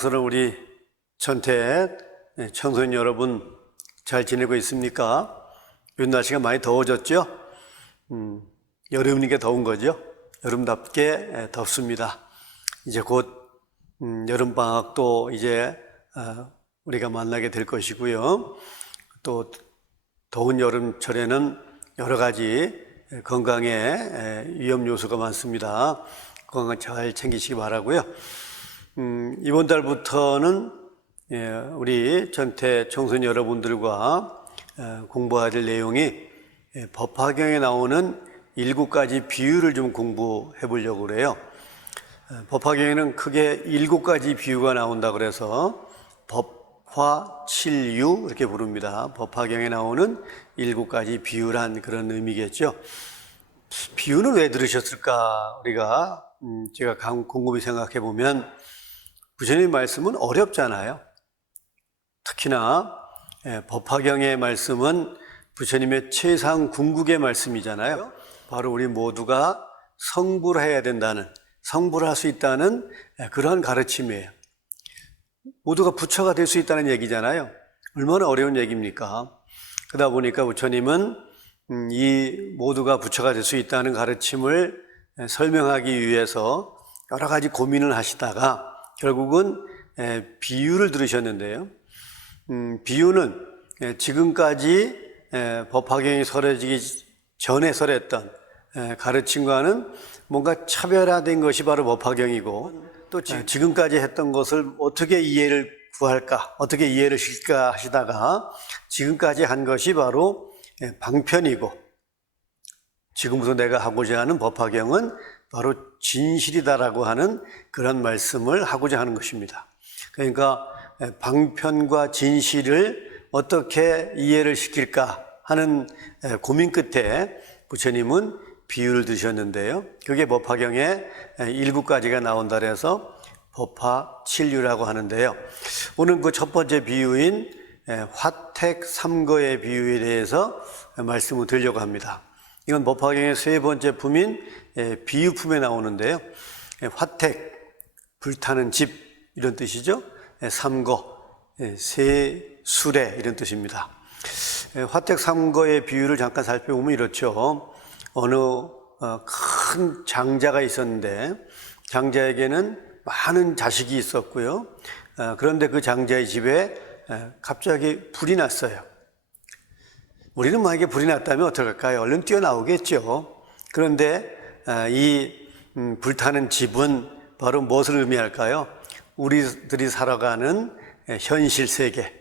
사랑스러운 우리 전택 청소년 여러분 잘 지내고 있습니까? 요즘 날씨가 많이 더워졌죠? 여름이니까 더운 거죠? 여름답게 덥습니다. 이제 곧 여름방학도 이제 우리가 만나게 될 것이고요. 또 더운 여름철에는 여러 가지 건강에 위험 요소가 많습니다. 건강 잘 챙기시기 바라고요. 이번 달부터는 우리 전태 청소년 여러분들과 공부해야 될 내용이 법화경에 나오는 7가지 비유를 좀 공부해 보려고 그래요. 법화경에는 크게 7가지 비유가 나온다 그래서 법화칠유 이렇게 부릅니다. 법화경에 나오는 7가지 비유란 그런 의미겠죠. 비유는 왜 들으셨을까? 우리가 제가 곰곰이 생각해 보면 부처님 말씀은 어렵잖아요. 특히나 법화경의 말씀은 부처님의 최상 궁극의 말씀이잖아요. 바로 우리 모두가 성불을 해야 된다는, 성불을 할 수 있다는 그러한 가르침이에요. 모두가 부처가 될 수 있다는 얘기잖아요. 얼마나 어려운 얘기입니까? 그러다 보니까 부처님은 이 모두가 부처가 될 수 있다는 가르침을 설명하기 위해서 여러 가지 고민을 하시다가 결국은 비유를 들으셨는데요. 비유는 지금까지 법화경이 설해지기 전에 설했던 가르침과는 뭔가 차별화된 것이 바로 법화경이고, 또 지금까지 했던 것을 어떻게 이해를 구할까, 어떻게 이해를 시킬까 하시다가 지금까지 한 것이 바로 방편이고, 지금부터 내가 하고자 하는 법화경은 바로 진실이다라고 하는 그런 말씀을 하고자 하는 것입니다. 그러니까 방편과 진실을 어떻게 이해를 시킬까 하는 고민 끝에 부처님은 비유를 드셨는데요. 그게 법화경에 7가지가 나온다 그래서 법화칠유라고 하는데요. 오늘 그 첫 번째 비유인 화택삼거의 비유에 대해서 말씀을 드리려고 합니다. 이건 법화경의 세 번째 품인 비유품에 나오는데요. 화택, 불타는 집 이런 뜻이죠. 삼거, 세수레 이런 뜻입니다. 화택삼거의 비유를 잠깐 살펴보면 이렇죠. 어느 큰 장자가 있었는데 장자에게는 많은 자식이 있었고요. 그런데 그 장자의 집에 갑자기 불이 났어요. 우리는 만약에 불이 났다면 어떡할까요? 얼른 뛰어나오겠죠. 그런데 이 불타는 집은 바로 무엇을 의미할까요? 우리들이 살아가는 현실 세계,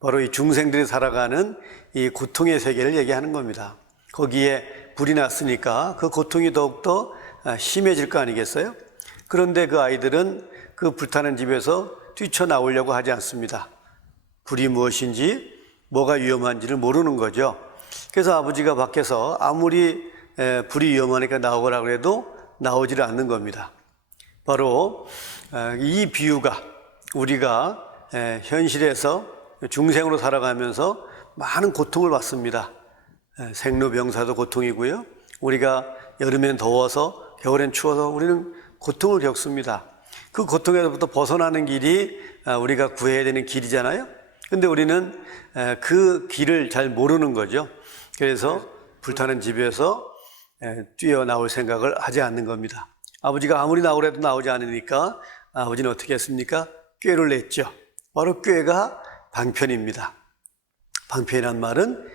바로 이 중생들이 살아가는 이 고통의 세계를 얘기하는 겁니다. 거기에 불이 났으니까 그 고통이 더욱더 심해질 거 아니겠어요? 그런데 그 아이들은 그 불타는 집에서 뛰쳐나오려고 하지 않습니다. 불이 무엇인지, 뭐가 위험한지를 모르는 거죠. 그래서 아버지가 밖에서 아무리 불이 위험하니까 나오라고 해도 나오지를 않는 겁니다. 바로 이 비유가 우리가 현실에서 중생으로 살아가면서 많은 고통을 받습니다. 생로병사도 고통이고요. 우리가 여름엔 더워서 겨울엔 추워서 우리는 고통을 겪습니다. 그 고통에서부터 벗어나는 길이 우리가 구해야 되는 길이잖아요. 근데 우리는 그 길을 잘 모르는 거죠. 그래서 불타는 집에서 뛰어나올 생각을 하지 않는 겁니다. 아버지가 아무리 나오래도 나오지 않으니까 아버지는 어떻게 했습니까? 꾀를 냈죠. 바로 꾀가 방편입니다. 방편이란 말은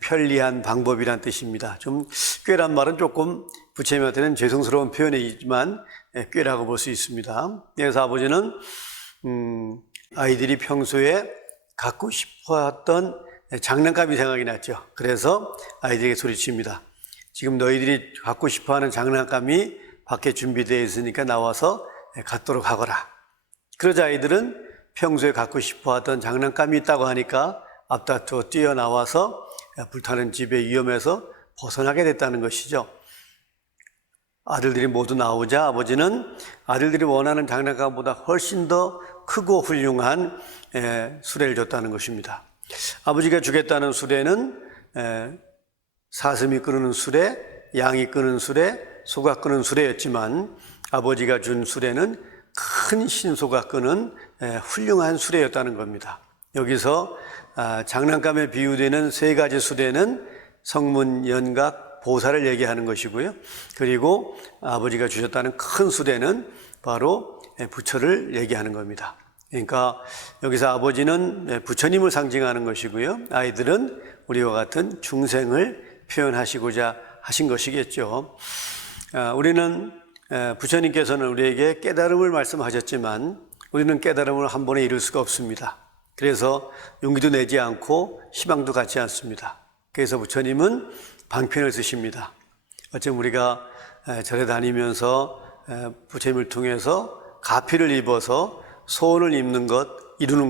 편리한 방법이란 뜻입니다. 좀 꾀란 말은 조금 부처님한테는 죄송스러운 표현이지만 꾀라고 볼 수 있습니다. 그래서 아버지는 아이들이 평소에 갖고 싶어했던 장난감이 생각이 났죠. 그래서 아이들에게 소리칩니다. 지금 너희들이 갖고 싶어하는 장난감이 밖에 준비되어 있으니까 나와서 갖도록 하거라. 그러자 아이들은 평소에 갖고 싶어하던 장난감이 있다고 하니까 앞다투어 뛰어나와서 불타는 집의 위험에서 벗어나게 됐다는 것이죠. 아들들이 모두 나오자 아버지는 아들들이 원하는 장난감보다 훨씬 더 크고 훌륭한 수레를 줬다는 것입니다. 아버지가 주겠다는 수레는 사슴이 끄는 수레, 양이 끄는 수레, 소가 끄는 수레였지만 아버지가 준 수레는 큰 신소가 끄는 훌륭한 수레였다는 겁니다. 여기서 장난감에 비유되는 세 가지 수레는 성문, 연각, 보살을 얘기하는 것이고요. 그리고 아버지가 주셨다는 큰 수레는 바로 부처를 얘기하는 겁니다. 그러니까 여기서 아버지는 부처님을 상징하는 것이고요. 아이들은 우리와 같은 중생을 표현하시고자 하신 것이겠죠. 우리는 부처님께서는 우리에게 깨달음을 말씀하셨지만 우리는 깨달음을 한 번에 이룰 수가 없습니다. 그래서 용기도 내지 않고 희망도 갖지 않습니다. 그래서 부처님은 방편을 쓰십니다. 어쩌면 우리가 절에 다니면서 부처님을 통해서 가피를 입어서 소원을 이루는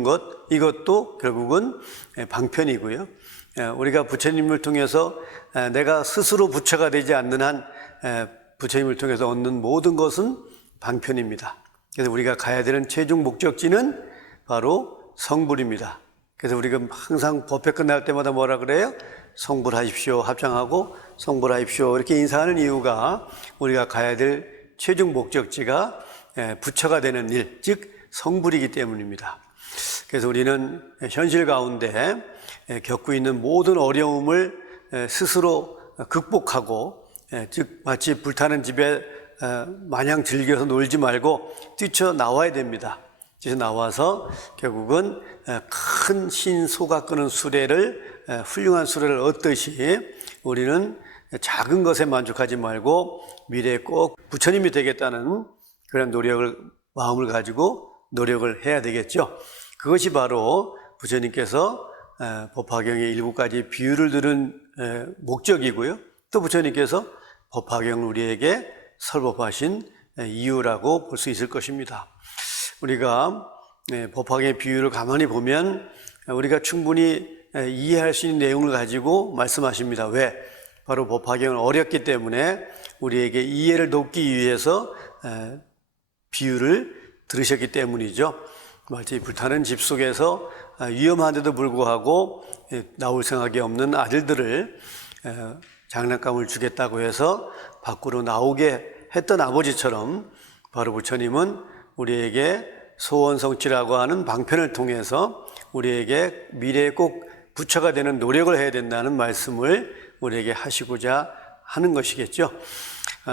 것, 이것도 결국은 방편이고요. 우리가 부처님을 통해서 내가 스스로 부처가 되지 않는 한 부처님을 통해서 얻는 모든 것은 방편입니다. 그래서 우리가 가야 되는 최종 목적지는 바로 성불입니다. 그래서 우리가 항상 법회 끝날 때마다 뭐라 그래요? 성불하십시오, 합장하고 성불하십시오 이렇게 인사하는 이유가 우리가 가야 될 최종 목적지가 부처가 되는 일, 즉 성불이기 때문입니다. 그래서 우리는 현실 가운데 겪고 있는 모든 어려움을 스스로 극복하고, 즉 마치 불타는 집에 마냥 즐겨서 놀지 말고 뛰쳐나와야 됩니다. 그래서 나와서 결국은 큰 신소가 끄는 수레를, 훌륭한 수레를 얻듯이 우리는 작은 것에 만족하지 말고 미래에 꼭 부처님이 되겠다는 그런 마음을 가지고 노력을 해야 되겠죠. 그것이 바로 부처님께서 법화경의 7가지 비유를 들은 목적이고요. 또 부처님께서 법화경을 우리에게 설법하신 이유라고 볼 수 있을 것입니다. 우리가 법화경의 비유를 가만히 보면 우리가 충분히 이해할 수 있는 내용을 가지고 말씀하십니다. 왜? 바로 법화경은 어렵기 때문에 우리에게 이해를 돕기 위해서 비유를 들으셨기 때문이죠. 마치 불타는 집 속에서 위험한데도 불구하고 나올 생각이 없는 아들들을 장난감을 주겠다고 해서 밖으로 나오게 했던 아버지처럼 바로 부처님은 우리에게 소원성취라고 하는 방편을 통해서 우리에게 미래에 꼭 부처가 되는 노력을 해야 된다는 말씀을 우리에게 하시고자 하는 것이겠죠.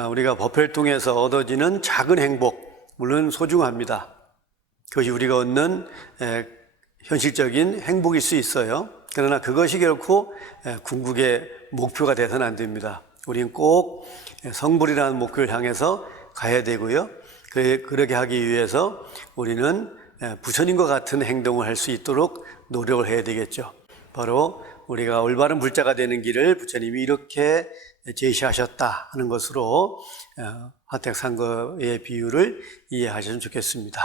우리가 법회를 통해서 얻어지는 작은 행복, 물론 소중합니다. 그것이 우리가 얻는 현실적인 행복일 수 있어요. 그러나 그것이 결코 궁극의 목표가 되서는 안 됩니다. 우리는 꼭 성불이라는 목표를 향해서 가야 되고요. 그렇게 하기 위해서 우리는 부처님과 같은 행동을 할 수 있도록 노력을 해야 되겠죠. 바로 우리가 올바른 불자가 되는 길을 부처님이 이렇게 제시하셨다 하는 것으로 화택상거의 비유를 이해하셨으면 좋겠습니다.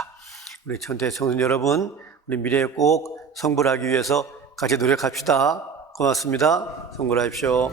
우리 천태 청년 여러분, 우리 미래에 꼭 성불하기 위해서 같이 노력합시다. 고맙습니다. 성불하십시오.